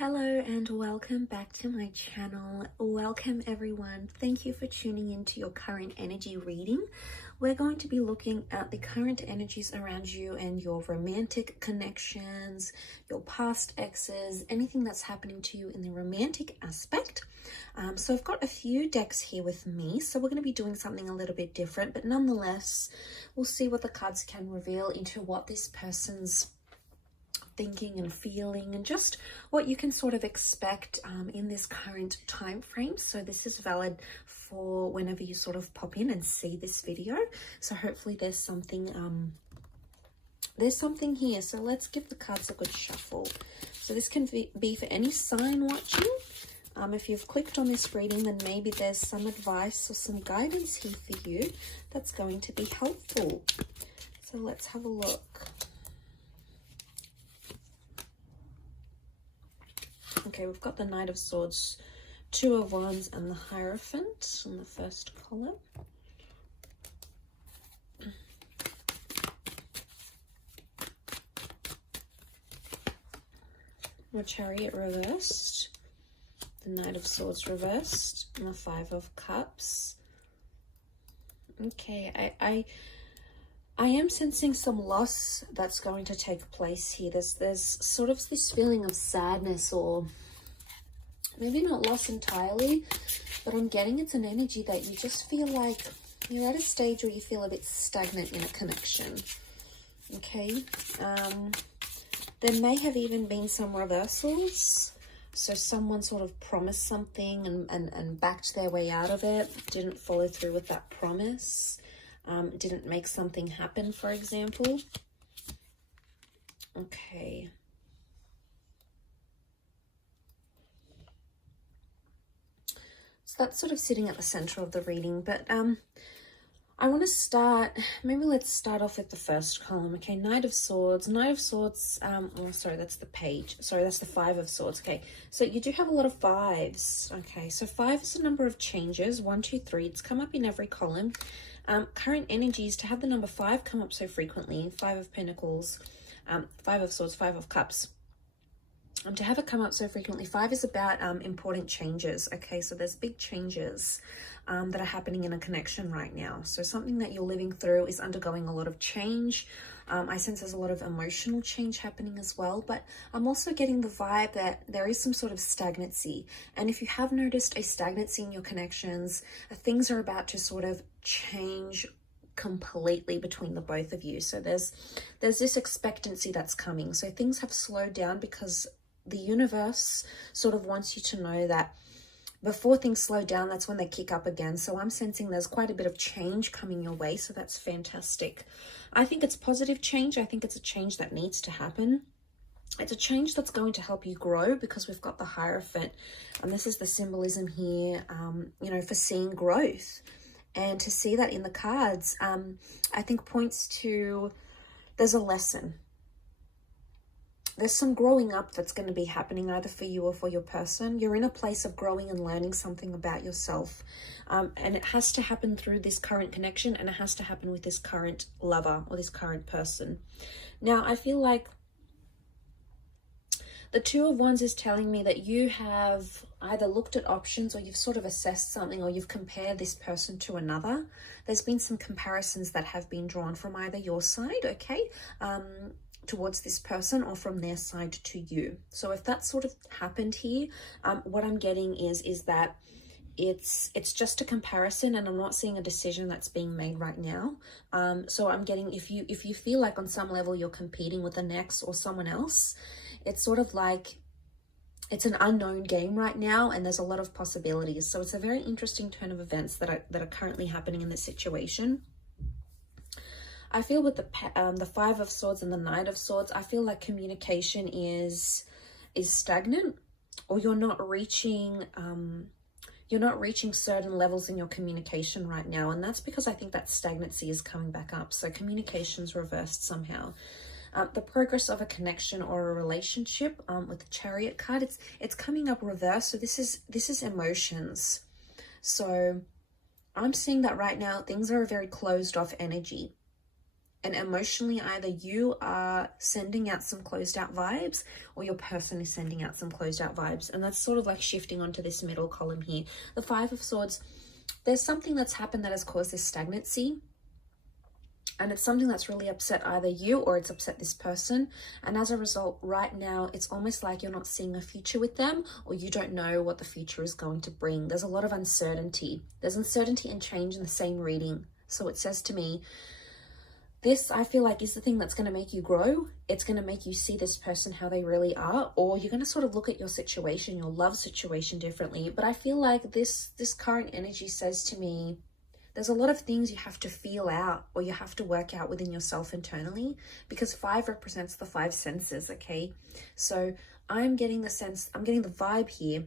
Hello and welcome back to my channel. Welcome everyone. Thank you for tuning into your current energy reading. We're going to be looking at the current energies around you and your romantic connections, your past exes, anything that's happening to you in the romantic aspect. So I've got a few decks here with me, so we're going to be doing something a little bit different, but nonetheless, we'll see what the cards can reveal into what this person's thinking and feeling and just what you can sort of expect in this current time frame. So this is valid for whenever you sort of pop in and see this video. So hopefully there's something here. So let's give the cards a good shuffle. So this can be for any sign watching. If you've clicked on this reading, then maybe there's some advice or some guidance here for you that's going to be helpful. So let's have a look. Okay, we've got the Knight of Swords, Two of Wands, and the Hierophant in the first column. The Chariot reversed, the Knight of Swords reversed, and the Five of Cups. Okay, I am sensing some loss that's going to take place here. There's sort of this feeling of sadness, or maybe not loss entirely, but I'm getting it's an energy that you just feel like you're at a stage where you feel a bit stagnant in a connection. Okay, there may have even been some reversals. So someone sort of promised something and backed their way out of it, didn't follow through with that promise. Didn't make something happen, for example. Okay. So that's sort of sitting at the center of the reading, but I want to start, maybe let's start off with the first column. Okay, Knight of Swords. Knight of Swords, oh, sorry, that's the page. Sorry, that's the Five of Swords. Okay, so you do have a lot of fives. Okay, so five is a number of changes. 1, 2, 3. It's come up in every column. Current energies, to have the number 5 come up so frequently, Five of Pentacles, Five of Swords, Five of Cups. To have it come up so frequently, 5 is about important changes. Okay, so there's big changes that are happening in a connection right now. So something that you're living through is undergoing a lot of change. I sense there's a lot of emotional change happening as well, but I'm also getting the vibe that there is some sort of stagnancy. And if you have noticed a stagnancy in your connections, things are about to sort of change completely between the both of you. So there's this expectancy that's coming. So things have slowed down because the universe sort of wants you to know that before things slow down, that's when they kick up again. So I'm sensing there's quite a bit of change coming your way. So that's fantastic. I think it's positive change. I think it's a change that needs to happen. It's a change that's going to help you grow, because we've got the Hierophant. And this is the symbolism here, you know, for seeing growth. And to see that in the cards, I think points to there's a lesson. There's some growing up that's going to be happening either for you or for your person. You're in a place of growing and learning something about yourself. And it has to happen through this current connection, and it has to happen with this current lover or this current person. Now, I feel like the Two of Wands is telling me that you have either looked at options, or you've sort of assessed something, or you've compared this person to another. There's been some comparisons that have been drawn from either your side, okay, towards this person, or from their side to you. So if that sort of happened here, what I'm getting is that it's just a comparison, and I'm not seeing a decision that's being made right now. So I'm getting, if you feel like on some level you're competing with the next or someone else, it's sort of like it's an unknown game right now, and there's a lot of possibilities. So it's a very interesting turn of events that are currently happening in this situation. I feel with the Five of Swords and the Knight of Swords, I feel like communication is stagnant, or you're not reaching certain levels in your communication right now. And that's because I think that stagnancy is coming back up. So communication's reversed somehow. The progress of a connection or a relationship, with the Chariot card, it's coming up reverse. So this is emotions. So I'm seeing that right now things are a very closed off energy. And emotionally, either you are sending out some closed out vibes or your person is sending out some closed out vibes. And that's sort of like shifting onto this middle column here. The Five of Swords, there's something that's happened that has caused this stagnancy. And it's something that's really upset either you or it's upset this person. And as a result, right now, it's almost like you're not seeing a future with them, or you don't know what the future is going to bring. There's a lot of uncertainty. There's uncertainty and change in the same reading. So it says to me, this, I feel like, is the thing that's going to make you grow. It's going to make you see this person how they really are, or you're going to sort of look at your situation, your love situation differently. But I feel like this current energy says to me, there's a lot of things you have to feel out or you have to work out within yourself internally, because 5 represents the 5 senses, okay? So I'm getting the sense, I'm getting the vibe here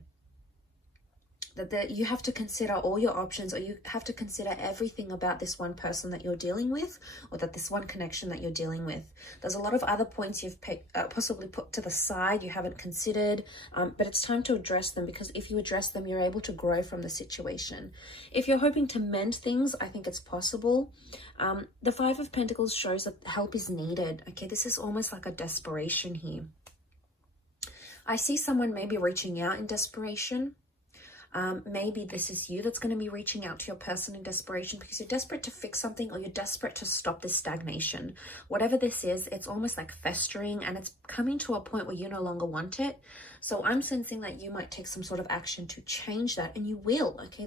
that you have to consider all your options, or you have to consider everything about this one person that you're dealing with, or that this one connection that you're dealing with. There's a lot of other points you've possibly put to the side, you haven't considered, but it's time to address them, because if you address them, you're able to grow from the situation. If you're hoping to mend things, I think it's possible. The 5 of Pentacles shows that help is needed, okay? This is almost like a desperation here. I see someone maybe reaching out in desperation. Maybe this is you that's going to be reaching out to your person in desperation because you're desperate to fix something, or you're desperate to stop this stagnation. Whatever this is, it's almost like festering, and it's coming to a point where you no longer want it. So I'm sensing that you might take some sort of action to change that, and you will. Okay,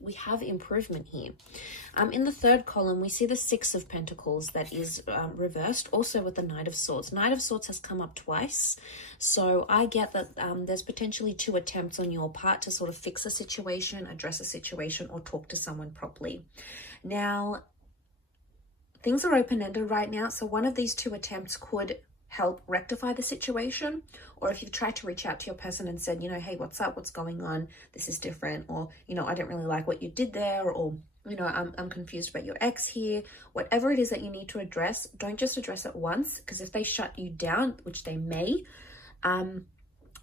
we have improvement here. In the third column, we see the 6 of Pentacles that is reversed, also with the Knight of Swords. Knight of Swords has come up twice, so I get that there's potentially 2 attempts on your part to sort of fix a situation, address a situation, or talk to someone properly. Now, things are open-ended right now, so one of these 2 attempts could help rectify the situation, or if you've tried to reach out to your person and said, you know, hey, what's up, what's going on, this is different, or, you know, I don't really like what you did there, or, you know, I'm confused about your ex here. Whatever it is that you need to address, don't just address it once, because if they shut you down, which they may,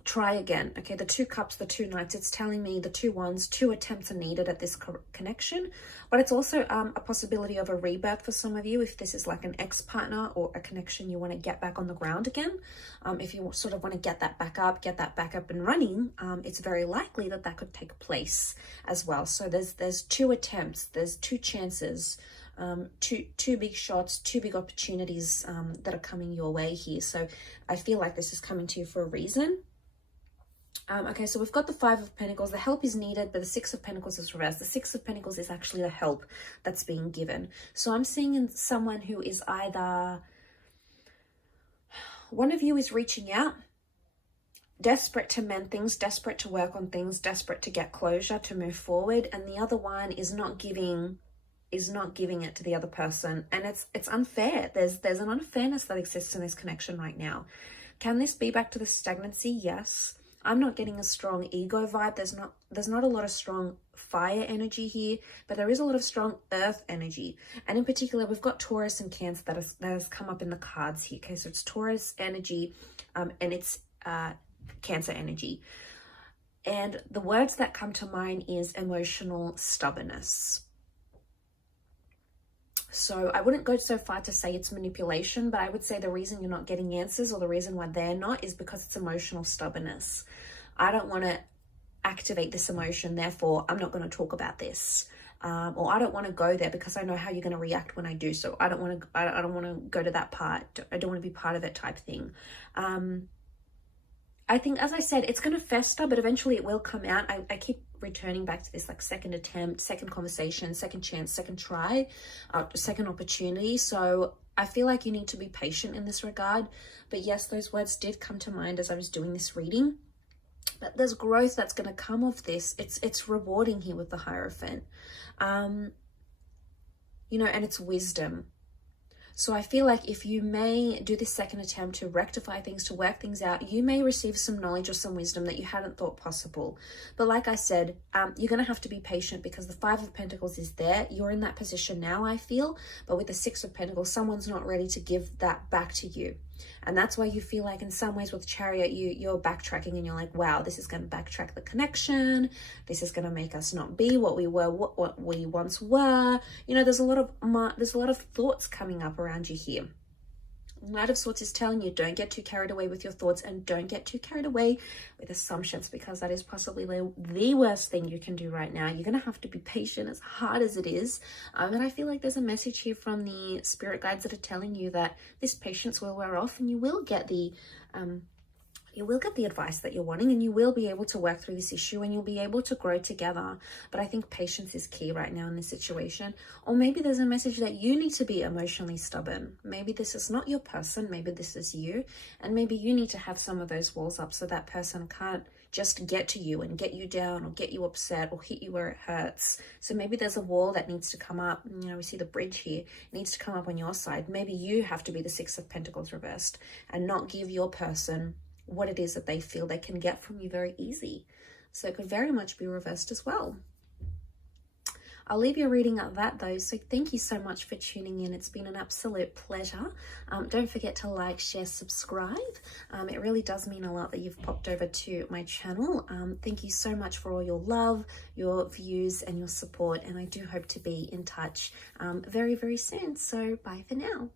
try again. Okay, the 2 cups, the 2 knights, it's telling me the 2 wands, 2 attempts are needed at this connection, but it's also a possibility of a rebirth for some of you if this is like an ex-partner or a connection you want to get back on the ground again. If you sort of want to get that back up and running, it's very likely that that could take place as well. So there's 2 attempts, there's 2 chances, two big shots, 2 big opportunities that are coming your way here. So I feel like this is coming to you for a reason. Okay, so we've got the 5 of Pentacles. The help is needed, but the 6 of Pentacles is reversed. The 6 of Pentacles is actually the help that's being given. So I'm seeing in someone who is either, one of you is reaching out, desperate to mend things, desperate to work on things, desperate to get closure, to move forward, and the other one is not giving it to the other person, and it's unfair. There's an unfairness that exists in this connection right now. Can this be back to the stagnancy? Yes. I'm not getting a strong ego vibe. There's not a lot of strong fire energy here, but there is a lot of strong earth energy. And in particular, we've got Taurus and Cancer that has come up in the cards here. Okay, so it's Taurus energy and it's Cancer energy. And the words that come to mind is emotional stubbornness. So I wouldn't go so far to say it's manipulation, but I would say the reason you're not getting answers, or the reason why they're not, is because it's emotional stubbornness. I don't want to activate this emotion, therefore I'm not going to talk about this. Or I don't want to go there because I know how you're going to react when I do so. I don't want to go to that part. I don't want to be part of it type thing. I think, as I said, it's going to fester, but eventually it will come out. I keep returning back to this, like, second attempt, second conversation, second chance, second try, second opportunity. So I feel like you need to be patient in this regard. But yes, those words did come to mind as I was doing this reading. But there's growth that's going to come of this. It's rewarding here with the Hierophant. You know, and it's wisdom. So I feel like if you may do this second attempt to rectify things, to work things out, you may receive some knowledge or some wisdom that you hadn't thought possible. But like I said, you're going to have to be patient because the 5 of Pentacles is there. You're in that position now, I feel. But with the 6 of Pentacles, someone's not ready to give that back to you. And that's why you feel like in some ways with Chariot, you're backtracking and you're like, wow, this is going to backtrack the connection. This is going to make us not be what we were, what we once were. You know, there's a lot of thoughts coming up around you here. Knight of Swords is telling you, don't get too carried away with your thoughts and don't get too carried away with assumptions, because that is possibly the worst thing you can do right now. You're going to have to be patient, as hard as it is. And I feel like there's a message here from the spirit guides that are telling you that this patience will wear off and you will get the advice that you're wanting, and you will be able to work through this issue and you'll be able to grow together. But I think patience is key right now in this situation. Or maybe there's a message that you need to be emotionally stubborn. Maybe this is not your person, maybe this is you, and maybe you need to have some of those walls up so that person can't just get to you and get you down or get you upset or hit you where it hurts. So maybe there's a wall that needs to come up. You know, we see the bridge here. It needs to come up on your side. Maybe you have to be the Six of Pentacles reversed and not give your person what it is that they feel they can get from you very easy. So it could very much be reversed as well. I'll leave your reading at that though. So thank you so much for tuning in. It's been an absolute pleasure. Don't forget to like, share, subscribe. It really does mean a lot that you've popped over to my channel. Thank you so much for all your love, your views and your support. And I do hope to be in touch very, very soon. So bye for now.